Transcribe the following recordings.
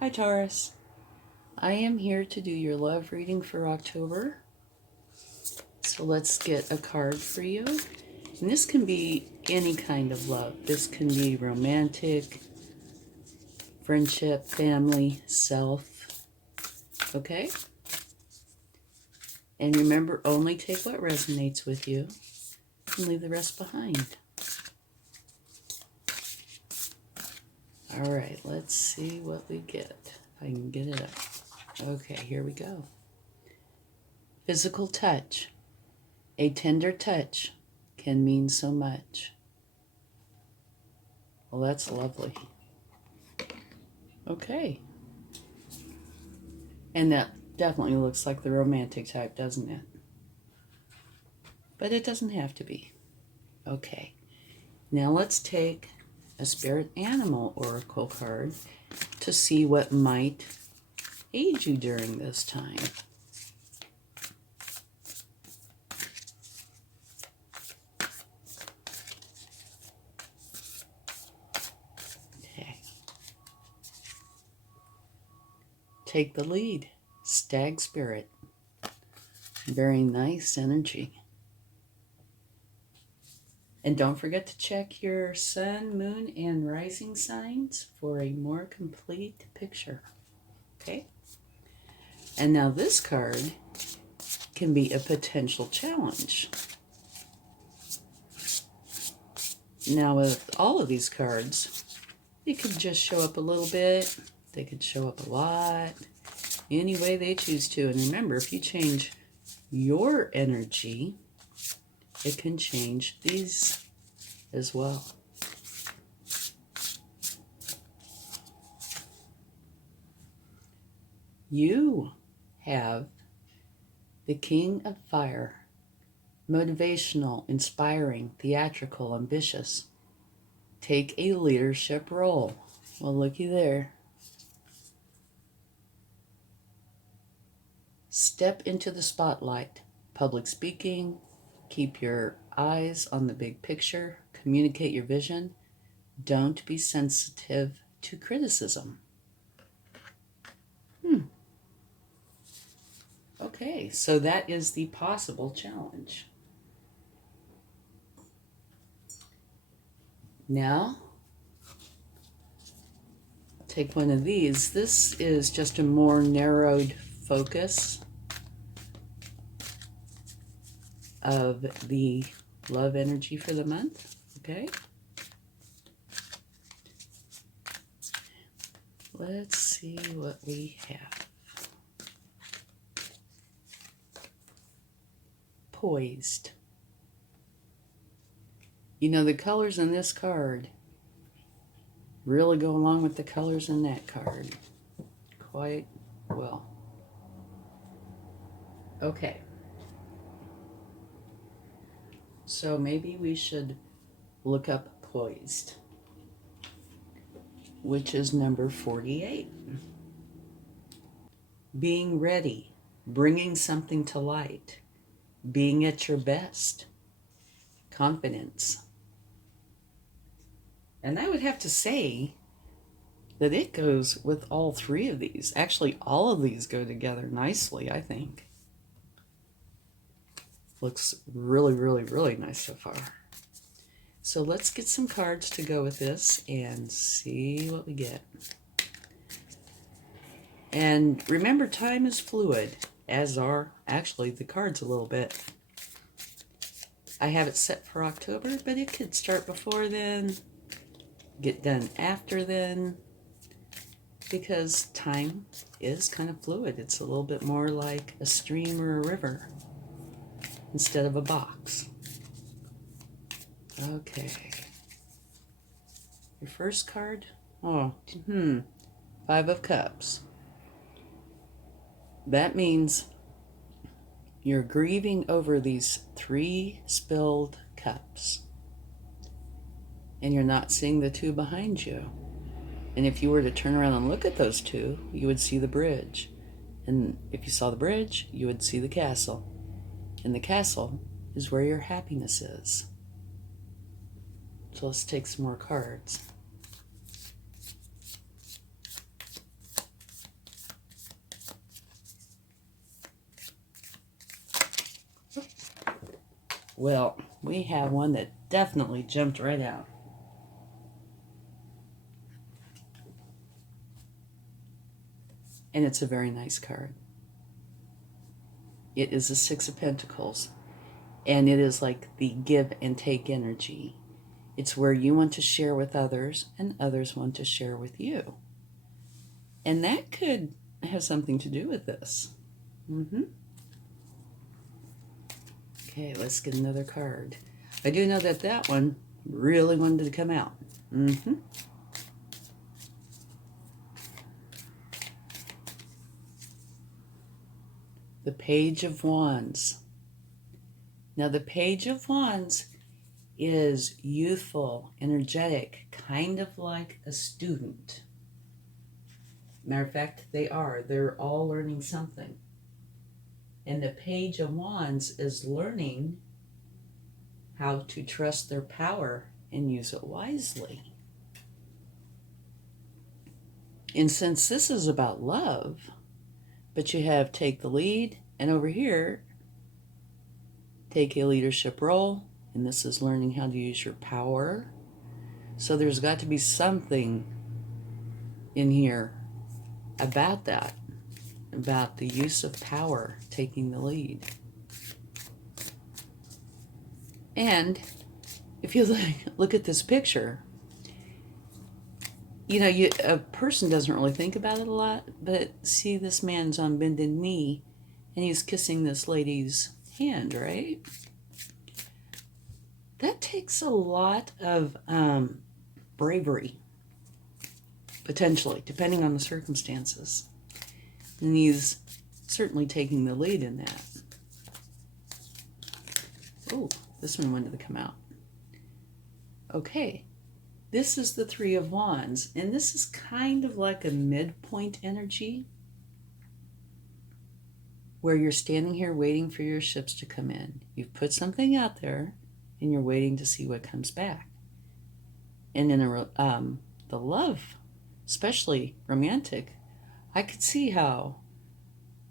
Hi Taurus, I am here to do your love reading for October. So let's get a card for you. And this can be any kind of love. This can be romantic, friendship, family, self. Okay? And remember, only take what resonates with you and leave the rest behind. All right, let's see what we get. If I can get it up. Okay, here we go. Physical touch. A tender touch can mean so much. Well, that's lovely. Okay. And that definitely looks like the romantic type, doesn't it? But it doesn't have to be. Okay. Now let's take a spirit animal oracle card to see what might aid you during this time. Okay. Take the lead. Stag spirit. Very nice energy. And don't forget to check your sun, moon, and rising signs for a more complete picture. Okay? And now this card can be a potential challenge. Now with all of these cards, they could just show up a little bit. They could show up a lot. Any way they choose to. And remember, if you change your energy, it can change these as well. You have the King of Fire. Motivational, inspiring, theatrical, ambitious. Take a leadership role. Well, looky there. Step into the spotlight. Public speaking. Keep your eyes on the big picture. Communicate your vision. Don't be sensitive to criticism. Okay, so that is the possible challenge. Now, I'll take one of these. This is just a more narrowed focus of the love energy for the month. Okay? Let's see what we have. Poised. You know, the colors in this card really go along with the colors in that card quite well. Okay. So maybe we should look up poised, which is number 48. Being ready, bringing something to light, being at your best, confidence. And I would have to say that it goes with all three of these. Actually, all of these go together nicely, I think. Looks really, really, really nice so far. So let's get some cards to go with this and see what we get. And remember, time is fluid, as are actually the cards a little bit. I have it set for October, but it could start before then, get done after then, because time is kind of fluid. It's a little bit more like a stream or a river instead of a box. Okay. Your first card? Oh, 5 of Cups. That means you're grieving over these 3 spilled cups. And you're not seeing the 2 behind you. And if you were to turn around and look at those 2, you would see the bridge. And if you saw the bridge, you would see the castle. And the castle is where your happiness is. So let's take some more cards. Well, we have one that definitely jumped right out. And it's a very nice card. It is the Six of Pentacles. And it is like the give and take energy. It's where you want to share with others and others want to share with you. And that could have something to do with this. Okay, let's get another card. I do know that that one really wanted to come out. The Page of Wands. Now, the Page of Wands is youthful, energetic, kind of like a student. Matter of fact, they are. They're all learning something. And the Page of Wands is learning how to trust their power and use it wisely. And since this is about love, but you have take the lead, and over here, take a leadership role, and this is learning how to use your power. So there's got to be something in here about that, about the use of power, taking the lead. And if you look at this picture, you know, a person doesn't really think about it a lot, but see, this man's on bended knee, and he's kissing this lady's hand, right? That takes a lot of bravery, potentially, depending on the circumstances. And he's certainly taking the lead in that. Oh, this one wanted to come out. Okay, this is the Three of Wands, and this is kind of like a midpoint energy where you're standing here waiting for your ships to come in. You've put something out there, and you're waiting to see what comes back. And in the love, especially romantic, I could see how,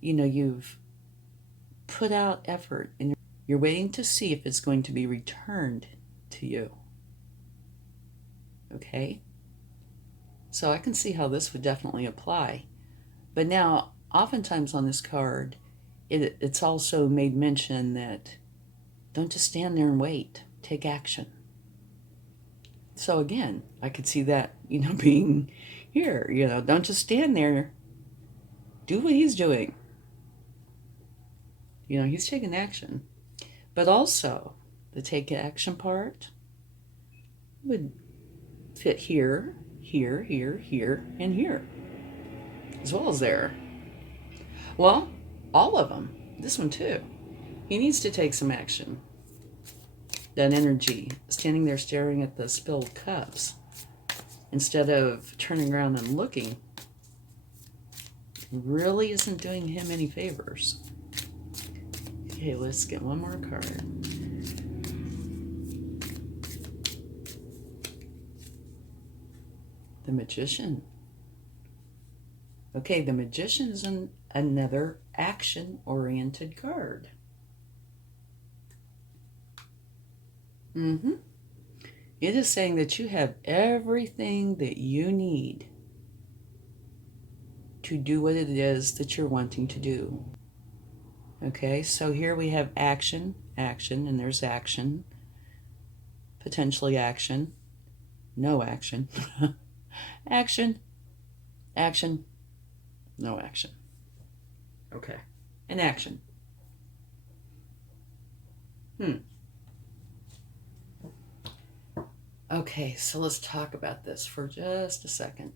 you know, you've put out effort and you're waiting to see if it's going to be returned to you. Okay? So I can see how this would definitely apply. But now, oftentimes on this card, it's also made mention that don't just stand there and wait. Take action. So again, I could see that, you know, being here. You know, don't just stand there. Do what he's doing. You know, he's taking action. But also, the take action part would fit here, here, here, here, and here, as well as there. Well, all of them. This one too. He needs to take some action. That energy, standing there staring at the spilled cups, instead of turning around and looking, really isn't doing him any favors. Okay, let's get one more card. The Magician. Okay, the Magician is another action-oriented card. It is saying that you have everything that you need to do what it is that you're wanting to do. Okay, so here we have action, action, and there's action, potentially action, no action, action, action, no action. Okay, and action. Okay, so let's talk about this for just a second.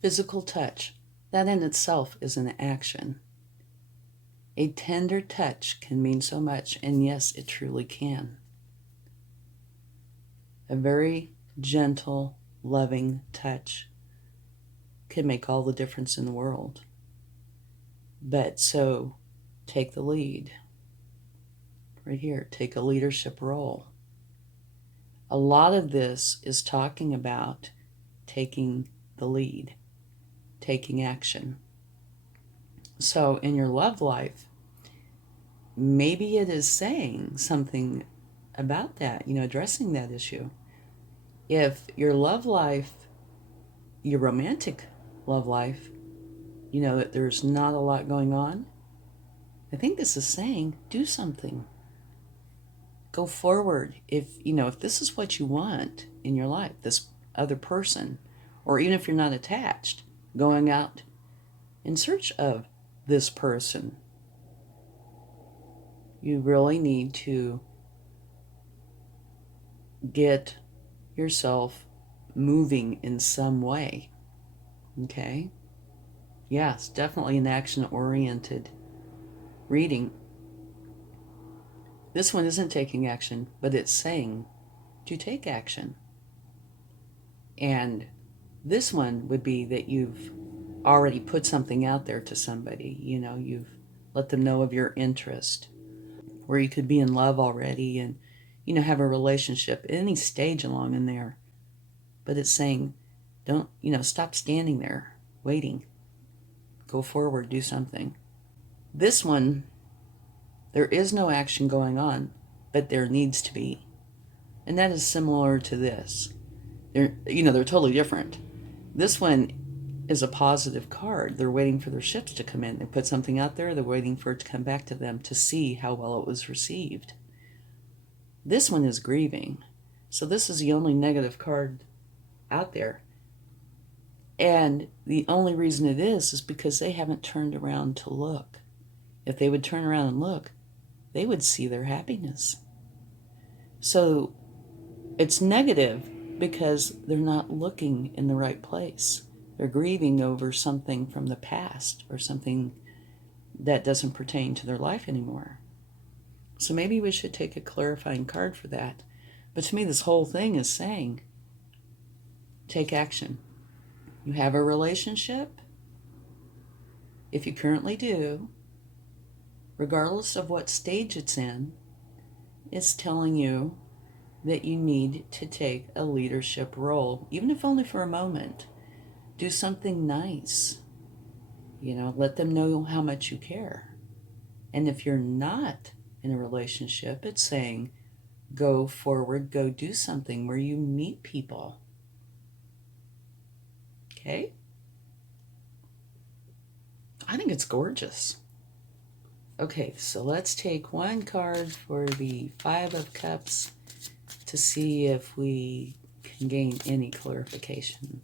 Physical touch, that in itself is an action. A tender touch can mean so much, and yes, it truly can. A very gentle, loving touch can make all the difference in the world. But so, take the lead. Right here, take a leadership role. A lot of this is talking about taking the lead, taking action. So in your love life, maybe it is saying something about that, addressing that issue. If your love life, your romantic love life, that there's not a lot going on, I think this is saying do something. Go forward. If this is what you want in your life, this other person, or even if you're not attached, going out in search of this person, you really need to get yourself moving in some way. Okay? Yes, definitely an action-oriented reading. This one isn't taking action, but it's saying to take action. And this one would be that you've already put something out there to somebody. You've let them know of your interest, where you could be in love already and, have a relationship at any stage along in there. But it's saying, don't, stop standing there waiting. Go forward, do something. This one, there is no action going on, but there needs to be. And that is similar to this. They're totally different. This one is a positive card. They're waiting for their ships to come in. They put something out there, they're waiting for it to come back to them to see how well it was received. This one is grieving. So this is the only negative card out there. And the only reason it is because they haven't turned around to look. If they would turn around and look, they would see their happiness. So it's negative because they're not looking in the right place. They're grieving over something from the past or something that doesn't pertain to their life anymore. So maybe we should take a clarifying card for that. But to me, this whole thing is saying, take action. You have a relationship. If you currently do, regardless of what stage it's in, it's telling you that you need to take a leadership role, even if only for a moment. Do something nice. Let them know how much you care. And if you're not in a relationship, it's saying, go forward, go do something where you meet people. Okay? I think it's gorgeous. Okay, so let's take one card for the Five of Cups to see if we can gain any clarification.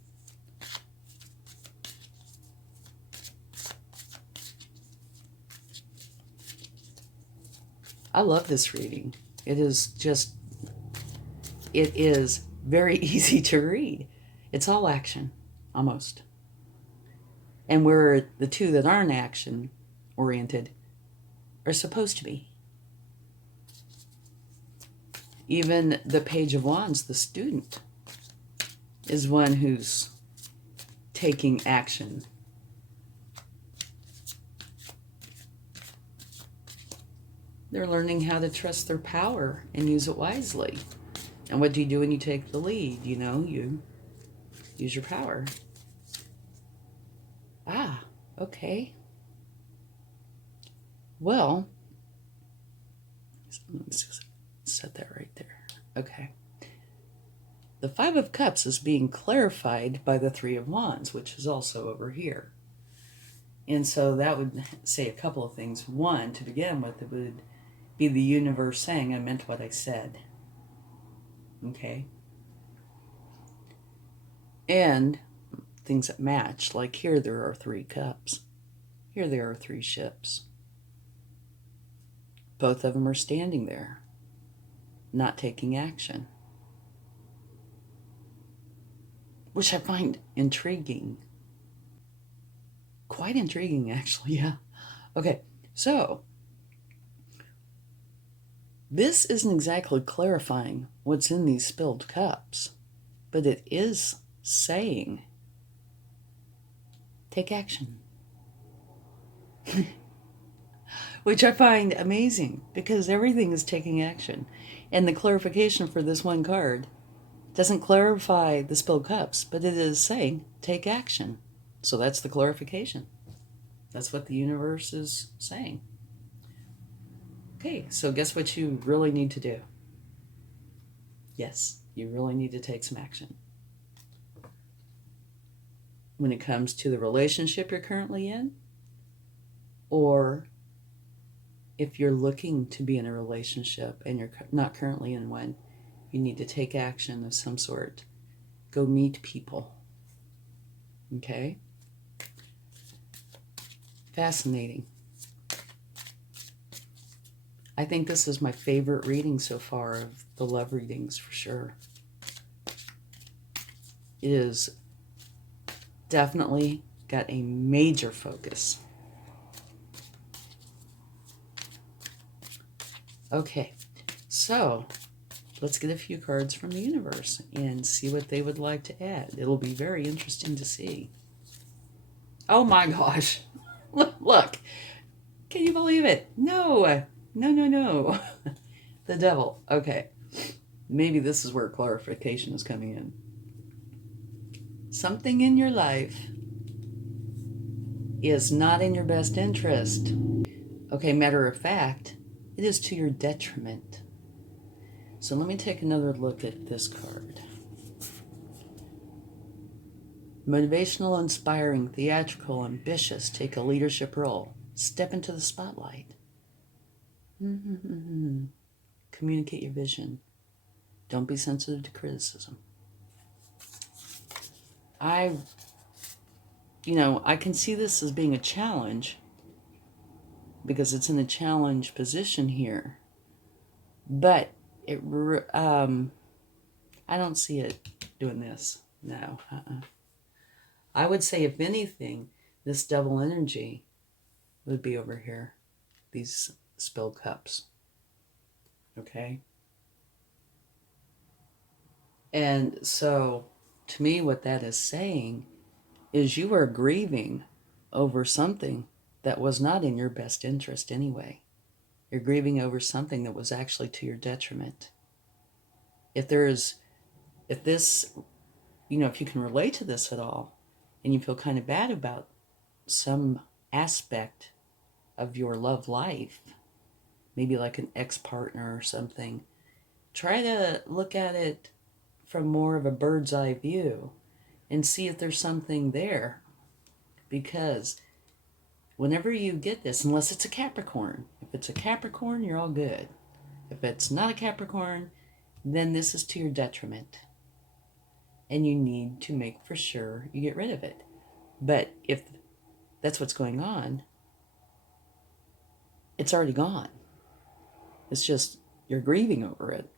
I love this reading. It is very easy to read. It's all action, almost. And where the two that aren't action-oriented are supposed to be. Even the Page of Wands, the student, is one who's taking action. They're learning how to trust their power and use it wisely. And what do you do when you take the lead? You use your power. Ah, okay. Well, let's set that right there. Okay. The Five of Cups is being clarified by the Three of Wands, which is also over here. And so that would say a couple of things. One, to begin with, it would be the universe saying, I meant what I said. Okay? And things that match, like here there are 3 cups. Here there are 3 ships. Both of them are standing there, not taking action. Which I find intriguing. Quite intriguing, actually, yeah. Okay, so this isn't exactly clarifying what's in these spilled cups, but it is saying, take action. Which I find amazing, because everything is taking action. And the clarification for this one card doesn't clarify the spilled cups, but it is saying, take action. So that's the clarification. That's what the universe is saying. Okay, so guess what you really need to do? Yes, you really need to take some action. When it comes to the relationship you're currently in, or if you're looking to be in a relationship and you're not currently in one, you need to take action of some sort. Go meet people. Okay? Fascinating. I think this is my favorite reading so far of the love readings, for sure. It is definitely got a major focus. Okay, so let's get a few cards from the universe and see what they would like to add. It'll be very interesting to see. Oh my gosh. Look. Can you believe it? No. No. The devil. Okay. Maybe this is where clarification is coming in. Something in your life is not in your best interest. Okay, matter of fact, it is to your detriment. So let me take another look at this card. Motivational, inspiring, theatrical, ambitious, take a leadership role. Step into the spotlight. Communicate your vision. Don't be sensitive to criticism. I can see this as being a challenge because it's in a challenge position here. But I don't see it doing this. No. I would say, if anything, this double energy would be over here. These spilled cups. Okay? And so, to me, what that is saying is you are grieving over something that was not in your best interest anyway. You're grieving over something that was actually to your detriment. If you can relate to this at all, and you feel kind of bad about some aspect of your love life, maybe like an ex-partner or something, try to look at it from more of a bird's eye view and see if there's something there. Because whenever you get this, unless it's a Capricorn, if it's a Capricorn, you're all good. If it's not a Capricorn, then this is to your detriment. And you need to make for sure you get rid of it. But if that's what's going on, it's already gone. It's just you're grieving over it.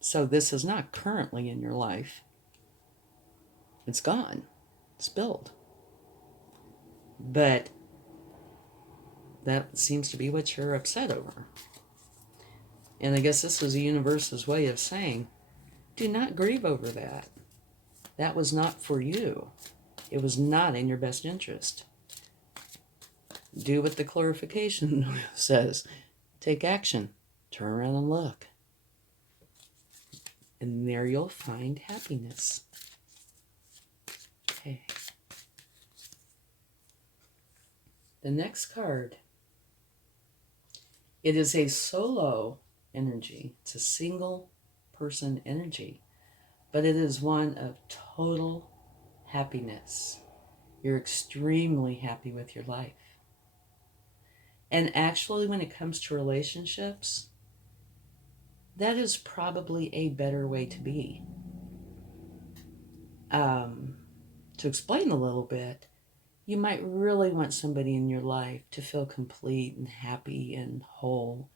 So this is not currently in your life. It's gone. It's spilled. But that seems to be what you're upset over. And I guess this was the universe's way of saying, do not grieve over that. That was not for you. It was not in your best interest. Do what the clarification says. Take action. Turn around and look. And there you'll find happiness. Okay. The next card. It is a solo energy. It's a single person energy. But it is one of total happiness. You're extremely happy with your life. And actually, when it comes to relationships, that is probably a better way to be. To explain a little bit, you might really want somebody in your life to feel complete and happy and whole,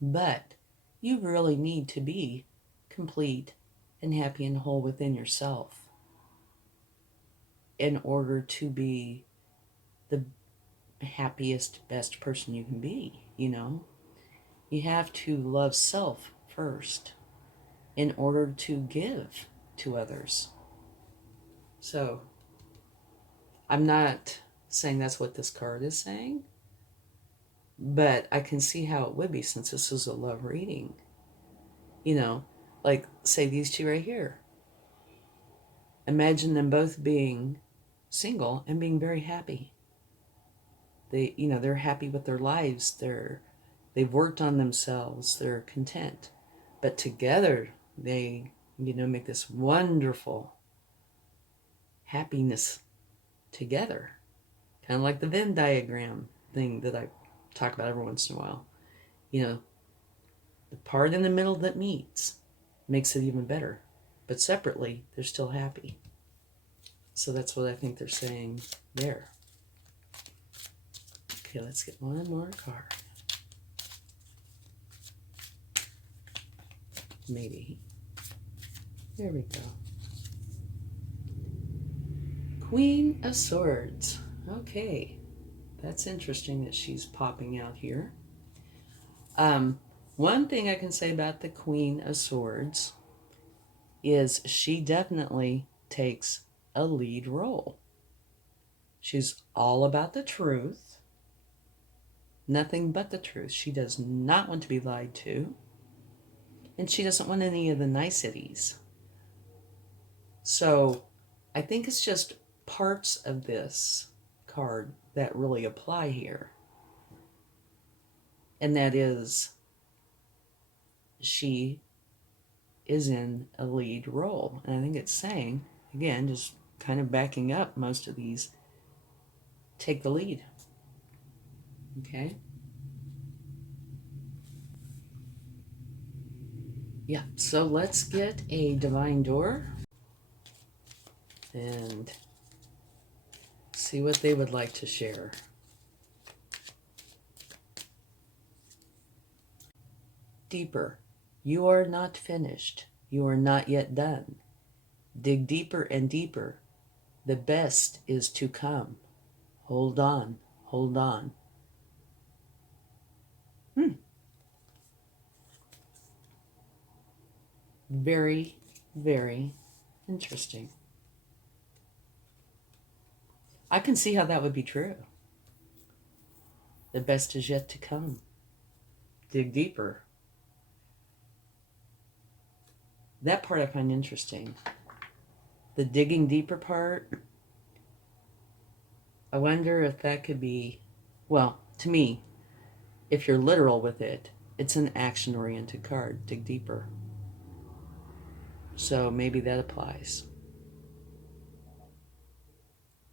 but you really need to be complete and happy and whole within yourself in order to be the happiest, best person you can be, You have to love self first in order to give to others. So, I'm not saying that's what this card is saying, but I can see how it would be since this is a love reading. Like, say these two right here. Imagine them both being single and being very happy. they're happy with their lives. They've worked on themselves. They're content. But together, they, make this wonderful happiness together. Kind of like the Venn diagram thing that I talk about every once in a while. The part in the middle that meets makes it even better. But separately, they're still happy. So that's what I think they're saying there. Okay, let's get one more card. Maybe. There we go. Queen of Swords. Okay. That's interesting that she's popping out here. One thing I can say about the Queen of Swords is she definitely takes a lead role. She's all about the truth. Nothing but the truth. She does not want to be lied to. And she doesn't want any of the niceties. So I think it's just parts of this card that really apply here. And that is, she is in a lead role. And I think it's saying, again, just kind of backing up most of these, take the lead. Okay? Yeah, so let's get a divine door and see what they would like to share. Deeper. You are not finished. You are not yet done. Dig deeper and deeper. The best is to come. Hold on. Hold on. Very, very interesting. I can see how that would be true. The best is yet to come. Dig deeper. That part I find interesting. The digging deeper part, I wonder if that could be, well, to me, if you're literal with it, it's an action-oriented card. Dig deeper. So maybe that applies.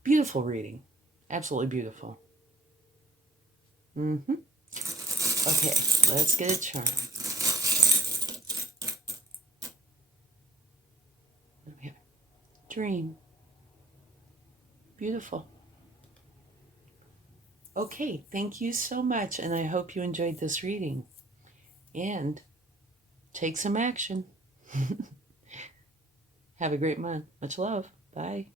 Beautiful reading. Absolutely beautiful. Okay, let's get a charm. Okay. Dream. Beautiful. Okay, thank you so much, and I hope you enjoyed this reading. And take some action. Have a great month. Much love. Bye.